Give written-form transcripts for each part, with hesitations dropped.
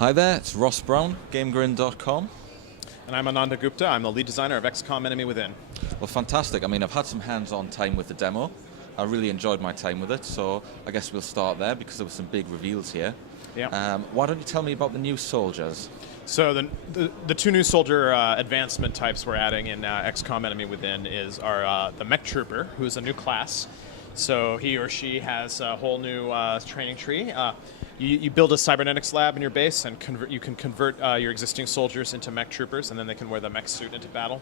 Hi there, it's Ross Brown, GameGrin.com. And I'm Ananda Gupta. I'm the lead designer of XCOM Enemy Within. Well, fantastic. I mean, I've had some hands-on time with the demo. I really enjoyed my time with it, so I guess we'll start there because there were some big reveals here. Yeah. Why don't you tell me about the new soldiers? So the two new soldier advancement types we're adding in XCOM Enemy Within are the Mech Trooper, who's a new class. So he or she has a whole new training tree. You build a cybernetics lab in your base, and you can convert your existing soldiers into mech troopers, and then they can wear the mech suit into battle.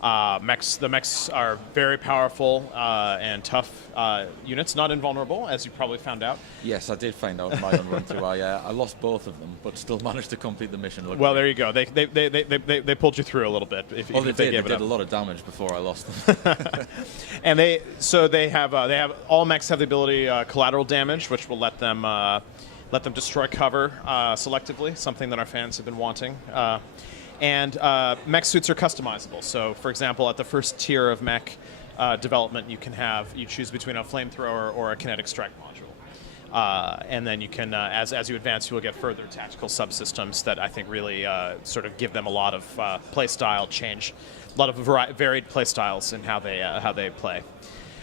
The mechs are very powerful and tough units, not invulnerable, as you probably found out. Yes, I did find out in my own run-through. I lost both of them, but still managed to complete the mission. Well, there you go. They pulled you through a little bit. If they did a lot of damage before I lost them. And they have all mechs have the ability collateral damage, which will let them destroy cover selectively, something that our fans have been wanting. And mech suits are customizable. So, for example, at the first tier of mech development, you choose between a flamethrower or a kinetic strike module. And then you can, as you advance, you will get further tactical subsystems that I think really sort of give them a lot of play style change, a lot of varied play styles in how they play.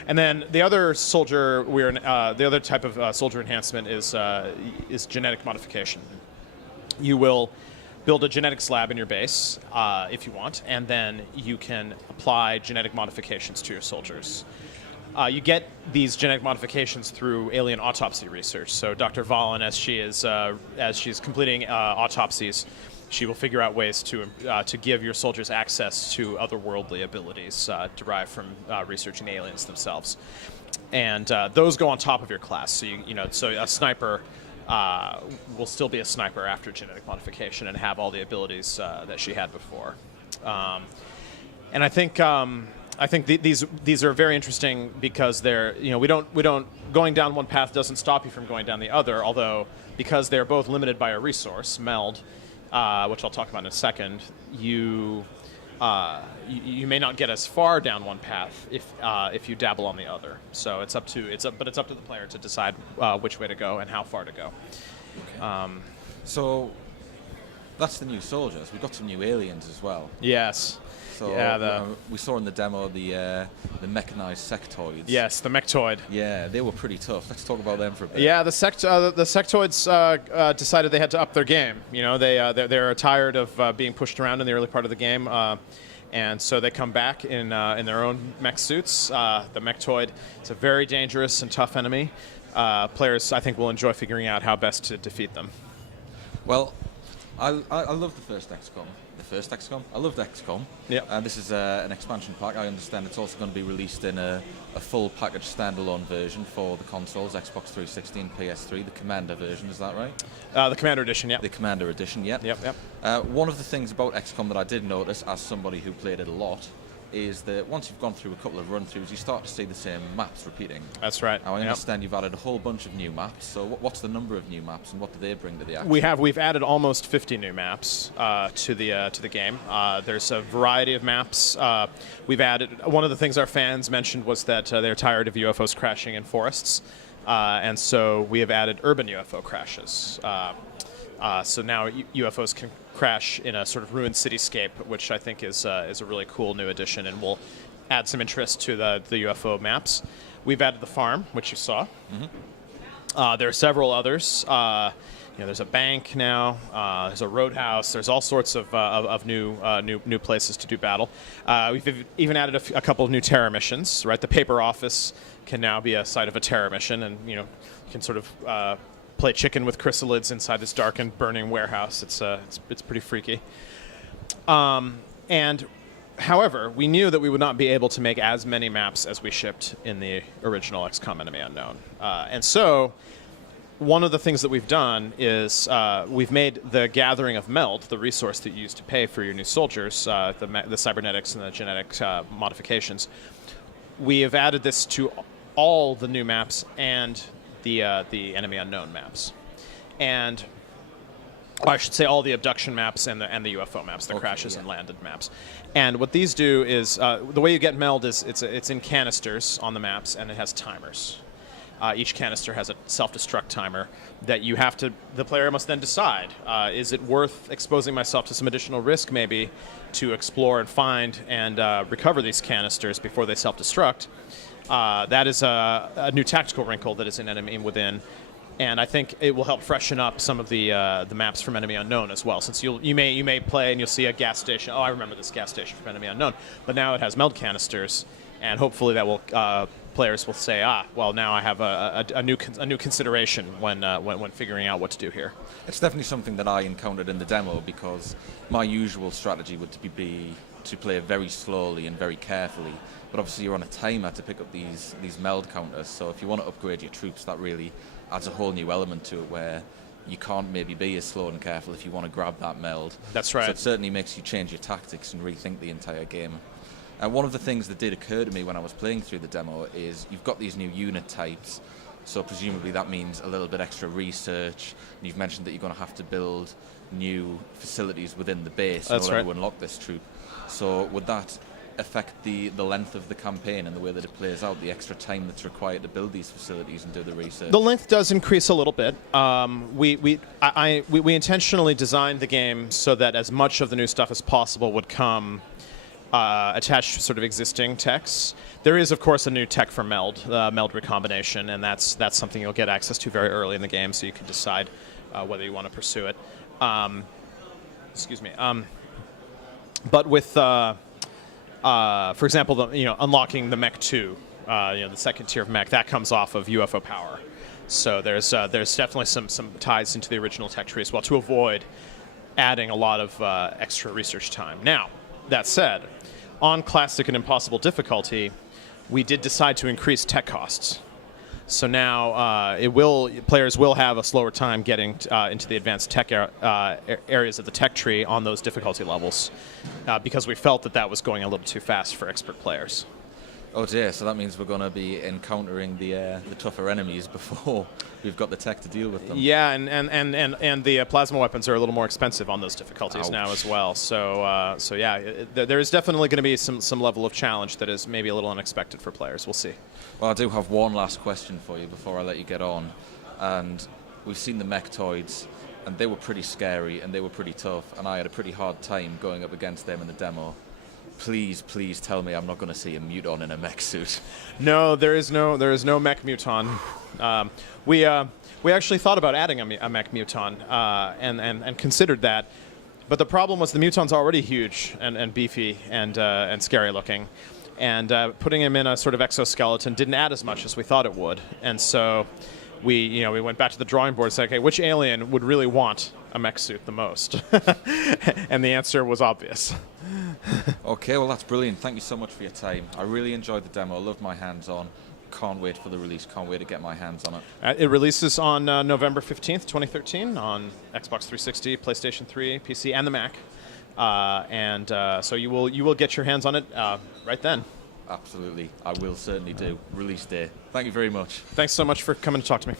And then the other type of soldier enhancement is genetic modification. You will build a genetics lab in your base if you want, and then you can apply genetic modifications to your soldiers. You get these genetic modifications through alien autopsy research. So Dr. Valen, as she's completing autopsies, she will figure out ways to give your soldiers access to otherworldly abilities derived from researching the aliens themselves, and those go on top of your class. So a sniper will still be a sniper after genetic modification and have all the abilities that she had before. And I think these are very interesting because they're we don't going down one path doesn't stop you from going down the other. Although because they're both limited by a resource meld, which I'll talk about in a second, you may not get as far down one path if you dabble on the other. So it's up to the player to decide which way to go and how far to go. Okay. So that's the new soldiers. We've got some new aliens as well. Yes. So yeah, we saw in the demo the mechanized sectoids. Yes, the mechtoid. Yeah, they were pretty tough. Let's talk about them for a bit. Yeah, the sectoids decided they had to up their game. They're tired of being pushed around in the early part of the game, and so they come back in their own mech suits. The mechtoid is a very dangerous and tough enemy. Players, I think, will enjoy figuring out how best to defeat them. Well, I love the first XCOM. I loved XCOM. Yeah. And this is an expansion pack. I understand it's also going to be released in a full package standalone version for the consoles, Xbox 360 and PS3, the Commander version, is that right? The Commander Edition, yeah. The Commander Edition, yeah. Yep. One of the things about XCOM that I did notice, as somebody who played it a lot, is that once you've gone through a couple of run-throughs, you start to see the same maps repeating. That's right. Now, I understand you've added a whole bunch of new maps, so what's the number of new maps and what do they bring to the action? We've added almost 50 new maps to the game. There's a variety of maps. We've added, one of the things our fans mentioned was that they're tired of UFOs crashing in forests, and so we have added urban UFO crashes. So now UFOs can crash in a sort of ruined cityscape, which I think is a really cool new addition and will add some interest to the UFO maps. We've added the farm, which you saw. Mm-hmm. There are several others. There's a bank now. There's a roadhouse. There's all sorts of new places to do battle. We've even added a couple of new terror missions. Right, the paper office can now be a site of a terror mission, and you can sort of play chicken with chrysalids inside this darkened, burning warehouse. It's pretty freaky. And however, we knew that we would not be able to make as many maps as we shipped in the original XCOM Enemy Unknown. And so one of the things that we've done is we've made the gathering of meld, the resource that you use to pay for your new soldiers, the cybernetics and the genetic modifications. We have added this to all the new maps and the Enemy Unknown maps, and I should say all the abduction maps and the UFO maps, the crashes and landed maps. And what these do is the way you get meld is it's in canisters on the maps, and it has timers. Each canister has a self-destruct timer that the player must then decide, is it worth exposing myself to some additional risk maybe to explore and find and recover these canisters before they self-destruct? That is a new tactical wrinkle that is in Enemy Within, and I think it will help freshen up some of the maps from Enemy Unknown as well. Since you may play and you'll see a gas station. Oh, I remember this gas station from Enemy Unknown, but now it has meld canisters, and hopefully that will players will say, well, now I have a new consideration when figuring out what to do here. It's definitely something that I encountered in the demo, because my usual strategy would be to play very slowly and very carefully. But obviously you're on a timer to pick up these meld counters, so if you want to upgrade your troops, that really adds a whole new element to it, where you can't maybe be as slow and careful if you want to grab that meld. That's right. So it certainly makes you change your tactics and rethink the entire game. One of the things that did occur to me when I was playing through the demo is you've got these new unit types, so presumably that means a little bit extra research. And you've mentioned that you're going to have to build new facilities within the base in order to unlock this troop. So would that affect the length of the campaign and the way that it plays out, the extra time that's required to build these facilities and do the research? The length does increase a little bit. We intentionally designed the game so that as much of the new stuff as possible would come attached to sort of existing techs. There is, of course, a new tech for meld recombination, and that's something you'll get access to very early in the game, so you can decide whether you want to pursue it. Excuse me. But with, for example, unlocking the Mech 2, the second tier of mech, that comes off of UFO power. So there's definitely some ties into the original tech tree as well, to avoid adding a lot of extra research time. Now, that said, on Classic and Impossible difficulty, we did decide to increase tech costs. So now players will have a slower time getting into the advanced tech areas of the tech tree on those difficulty levels, because we felt that was going a little too fast for expert players. Oh dear, so that means we're going to be encountering the tougher enemies before we've got the tech to deal with them. Yeah, and the plasma weapons are a little more expensive on those difficulties now as well. So yeah, there is definitely going to be some level of challenge that is maybe a little unexpected for players. We'll see. Well, I do have one last question for you before I let you get on. And we've seen the mechtoids, and they were pretty scary and they were pretty tough, and I had a pretty hard time going up against them in the demo. Please tell me I'm not going to see a muton in a mech suit. No, there is no mech muton. We actually thought about adding a mech muton and considered that, but the problem was the muton's already huge and beefy and scary looking, and putting him in a sort of exoskeleton didn't add as much as we thought it would, and so we went back to the drawing board and said, okay, which alien would really want a mech suit the most? And the answer was obvious. Okay, well that's brilliant. Thank you so much for your time. I really enjoyed the demo. I loved my hands-on. Can't wait for the release. Can't wait to get my hands on it. It releases on November 15th, 2013 on Xbox 360, PlayStation 3, PC, and the Mac. So you will get your hands on it right then. Absolutely. I will certainly do. Release day. Thank you very much. Thanks so much for coming to talk to me.